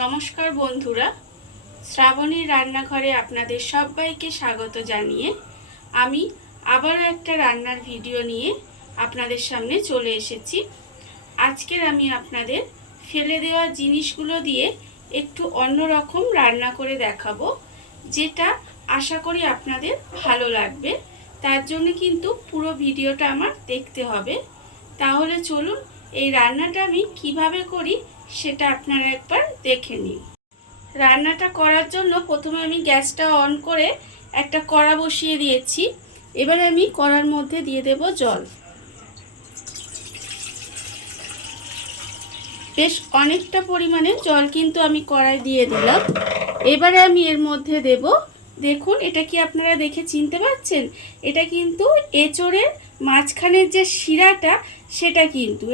নমস্কার বন্ধুরা, শ্রাবণীর রান্নাঘরে আপনাদের সবাইকে স্বাগত জানিয়ে আমি আবারও একটা রান্নার ভিডিও নিয়ে আপনাদের সামনে চলে এসেছি। আজকের আমি আপনাদের ফেলে দেওয়া জিনিসগুলো দিয়ে একটু অন্যরকম রান্না করে দেখাবো, যেটা আশা করি আপনাদের ভালো লাগবে। তার জন্য কিন্তু পুরো ভিডিওটা আমার দেখতে হবে। তাহলে চলুন এই রান্নাটা আমি কিভাবে করি সেটা আপনারা একবার দেখে নিন। রান্নাটা করার জন্য প্রথমে আমি গ্যাসটা অন করে একটা কড়া বসিয়ে দিয়েছি। এবারে আমি কড়ার মধ্যে দিয়ে দেব জল। বেশ অনেকটা পরিমাণে জল কিন্তু আমি কড়াই দিয়ে দিলাম। এবারে আমি এর মধ্যে দেব, দেখুন এটা কি আপনারা দেখে চিনতে পারছেন, এটা কিন্তু এঁচোড়ের মাঝখানের যে শিরাটা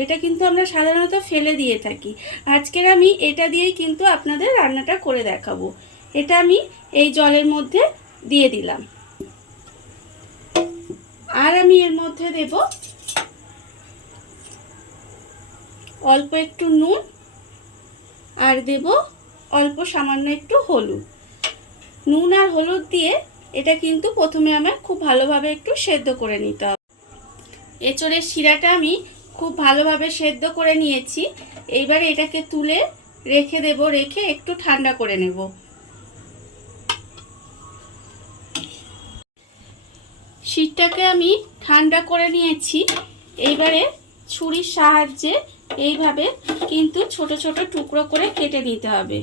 এটা কিন্তু আমরা সাধারণত ফেলে দিয়ে থাকি। আজকের আমি এটা দিয়েই কিন্তু আপনাদের রান্নাটা করে দেখাবো। এটা আমি এই জলের মধ্যে দিয়ে দিলাম। আর আমি এর মধ্যে দেব অল্প একটু নুন, আর দেব অল্প সামান্য একটু হলুদ। নুন আর হলুদ দিয়ে এটা কিন্তু প্রথমে আমার খুব ভালোভাবে একটু সেদ্ধ করে নিতে হবে। এঁচোড়ের শিরাটা আমি খুব ভালোভাবে সেদ্ধ করে নিয়েছি। এইবারে এটাকে তুলে রেখে দেব, রেখে একটু ঠান্ডা করে নেব। শিরটাকে আমি ঠান্ডা করে নিয়েছি। এইবারে ছুরির সাহায্যে এইভাবে কিন্তু ছোট ছোট টুকরো করে কেটে নিতে হবে।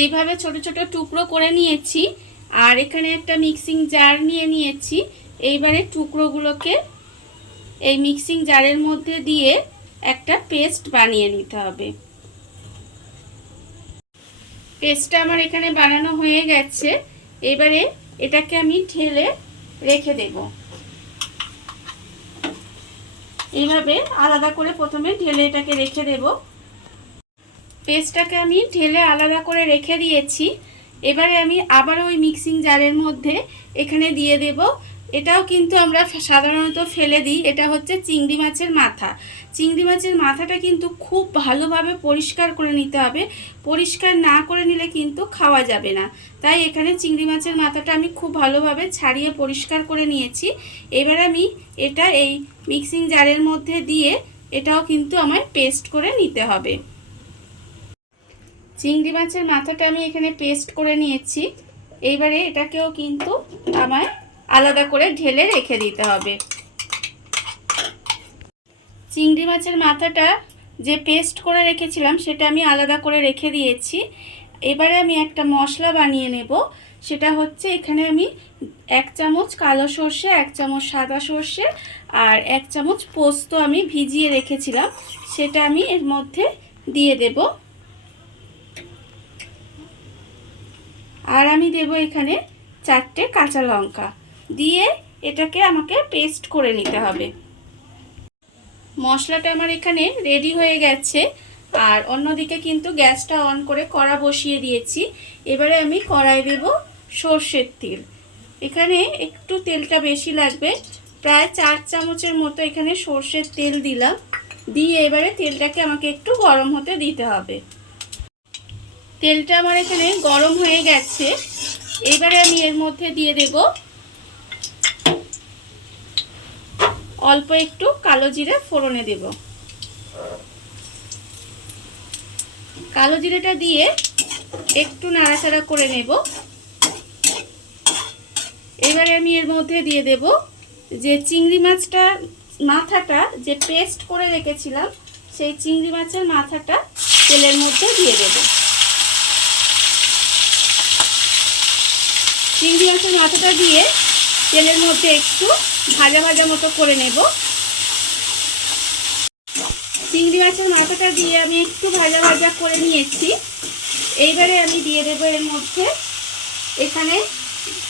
এইভাবে ছোট ছোট টুকরো করে নিয়েছি। আর এখানে একটা মিক্সিং জার নিয়ে নিয়েছি। এইবারে টুকরোগুলোকে এই মিক্সিং জারের মধ্যে দিয়ে একটা পেস্ট বানিয়ে নিতে হবে। পেস্টটা আমার এখানে বানানো হয়ে গেছে। এবারে এটাকে আমি ঢেলে রেখে দেব। এইভাবে আলাদা করে প্রথমে ঢেলে এটাকে রেখে দেব। পেস্টটাকে আমি ঢেলে আলাদা করে রেখে দিয়েছি। এবারে আমি আবার ওই মিক্সিং জারের মধ্যে এখানে দিয়ে দেব, এটাও কিন্তু আমরা সাধারণত ফেলে দিই, এটা হচ্ছে চিংড়ি মাছের মাথা। চিংড়ি মাছের মাথাটা কিন্তু খুব ভালোভাবে পরিষ্কার করে নিতে হবে। পরিষ্কার না করে নিলে কিন্তু খাওয়া যাবে না। তাই এখানে চিংড়ি মাছের মাথাটা আমি খুব ভালোভাবে ছাড়িয়ে পরিষ্কার করে নিয়েছি। এবার আমি এটা এই মিক্সিং জারের মধ্যে দিয়ে এটাও কিন্তু আমায় পেস্ট করে নিতে হবে। চিংড়ি মাছের মাথাটা আমি এখানে পেস্ট করে নিয়েছি। এইবারে এটাকেও কিন্তু আমায় আলাদা করে ঢেলে রেখে দিতে হবে। চিংড়ি মাছের মাথাটা যে পেস্ট করে রেখেছিলাম সেটা আমি আলাদা করে রেখে দিয়েছি। এবারে আমি একটা মশলা বানিয়ে নেব। সেটা হচ্ছে এখানে আমি 1 চামচ কালো সর্ষে, 1 চামচ সাদা সর্ষে আর 1 চামচ পোস্ত আমি ভিজিয়ে রেখেছিলাম, সেটা আমি এর মধ্যে দিয়ে দেব। আর আমি দেব এখানে 4টে কাঁচা লঙ্কা দিয়ে এটাকে আমাকে পেস্ট করে নিতে হবে। মশলাটা আমার এখানে রেডি হয়ে গেছে। আর অন্যদিকে কিন্তু গ্যাসটা অন করে কড়া বসিয়ে দিয়েছি। এবারে আমি কড়াই দেব সর্ষের তেল। এখানে একটু তেলটা বেশি লাগবে, প্রায় 4 চামচের মতো এখানে সর্ষের তেল দিলাম। দিয়ে এবারে তেলটাকে আমাকে একটু গরম হতে দিতে হবে। তেলটা আমার এখানে গরম হয়ে গেছে। এবারে আমি এর মধ্যে দিয়ে দেব অল্প একটু কালো জিরে ফোড়নে দেব। কালো জিরেটা দিয়ে একটু নাড়াচাড়া করে নেব। এবারে আমি এর মধ্যে দিয়ে দেব যে চিংড়ি মাছটা মাথাটা যে পেস্ট করে রেখেছিলাম, সেই চিংড়ি মাছের মাথাটা তেলের মধ্যে দিয়ে দেব। চিংড়ি মাছের মাথাটা দিয়ে তেলের মধ্যে একটু ভাজা ভাজা মতো করে নেব। চিংড়ি মাছের মাথাটা দিয়ে আমি একটু ভাজা ভাজা করে নিয়েছি। এইবারে আমি দিয়ে দেব এর মধ্যে এখানে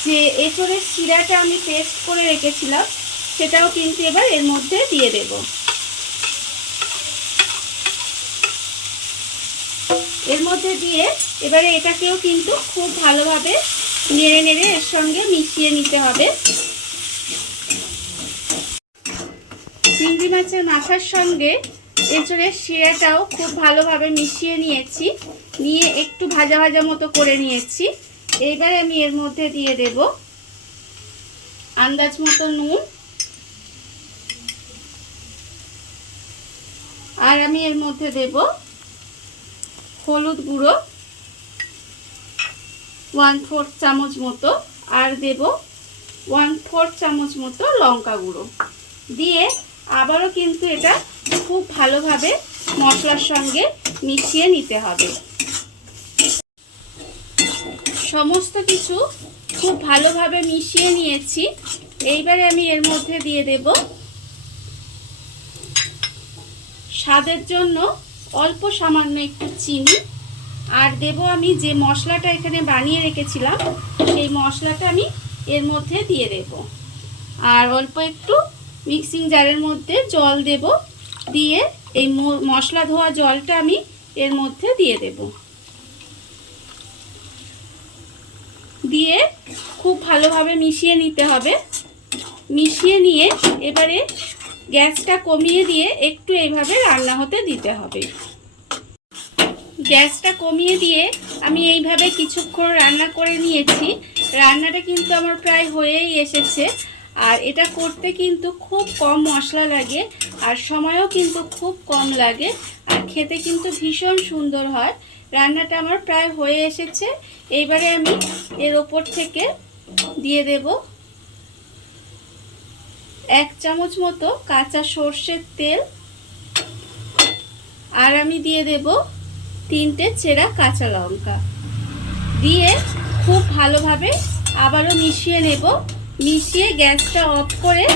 যে এঁচোড়ের শিরাটা আমি পেস্ট করে রেখেছিলাম, সেটাও কিন্তু এবার এর মধ্যে দিয়ে দেব। এর মধ্যে দিয়ে এবারে এটাকেও কিন্তু খুব ভালোভাবে নেড়ে নেড়ে এর সঙ্গে মিশিয়ে নিতে হবে। চিংড়ি মাছের মাথার সঙ্গে এঁচোড়ের শিরাটাও খুব ভালোভাবে মিশিয়ে নিয়েছি, নিয়ে একটু ভাজা ভাজা মতো করে নিয়েছি। এইবারে আমি এর মধ্যে দিয়ে দেব আন্দাজ মতো নুন, আর আমি এর মধ্যে দেব হলুদ গুঁড়ো 1/4 চামচ মতো, আর দেব 1/4 চামচ মতো লঙ্কা গুঁড়ো দিয়ে আবারও কিন্তু এটা খুব ভালোভাবে মশলার সঙ্গে মিশিয়ে নিতে হবে। সমস্ত কিছু খুব ভালোভাবে মিশিয়ে নিয়েছি। এইবারে আমি এর মধ্যে দিয়ে দেব স্বাদের জন্য অল্প সামান্য একটু চিনি, আর দেব আমি যে মশলাটা এখানে বানিয়ে রেখেছিলাম সেই মশলাটা আমি এর মধ্যে দিয়ে দেব, আর অল্প একটু মিক্সিং জারের মধ্যে জল দেব, দিয়ে এই মশলা ধোয়া জলটা আমি এর মধ্যে দিয়ে দেব, দিয়ে খুব ভালোভাবে মিশিয়ে নিতে হবে। মিশিয়ে নিয়ে এবারে গ্যাসটা কমিয়ে দিয়ে একটু এইভাবে রান্না হতে দিতে হবে। গ্যাসটা কমিয়ে দিয়ে আমি এইভাবে কিছুক্ষণ রান্না করে নিয়েছি। রান্নাটা কিন্তু আমার প্রায় হয়েই এসেছে, আর এটা করতে কিন্তু খুব কম মশলা লাগে, আর সময়ও কিন্তু খুব কম লাগে, আর খেতে কিন্তু ভীষণ সুন্দর হয়। রান্নাটা আমার প্রায় হয়ে এসেছে। এইবারে আমি এর ওপর থেকে দিয়ে দেব 1 চামচ মতো কাঁচা সর্ষের তেল, আর আমি দিয়ে দেব 3টে চেরা কাঁচা লঙ্কা, দিয়ে খুব ভালোভাবে আবারও মিশিয়ে নেব। মিশিয়ে গ্যাসটা অফ করে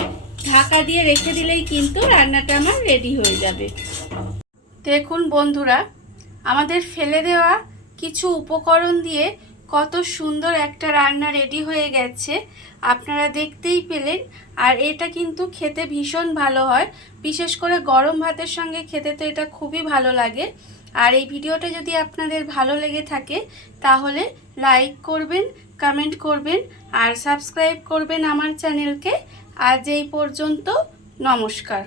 ঢাকা দিয়ে রেখে দিলেই কিন্তু রান্নাটা আমার রেডি হয়ে যাবে। দেখুন বন্ধুরা, আমাদের ফেলে দেওয়া কিছু উপকরণ দিয়ে কত সুন্দর একটা রান্না রেডি হয়ে গেছে, আপনারা দেখতেই পেলেন। আর এটা কিন্তু খেতে ভীষণ ভালো হয়, বিশেষ করে গরম ভাতের সঙ্গে খেতে তো এটা খুবই ভালো লাগে। আর এই ভিডিওটা যদি আপনাদের ভালো লেগে থাকে তাহলে লাইক করবেন, কমেন্ট করবেন, আর সাবস্ক্রাইব করবেন আমার চ্যানেলকে। আজ এই পর্যন্ত, নমস্কার।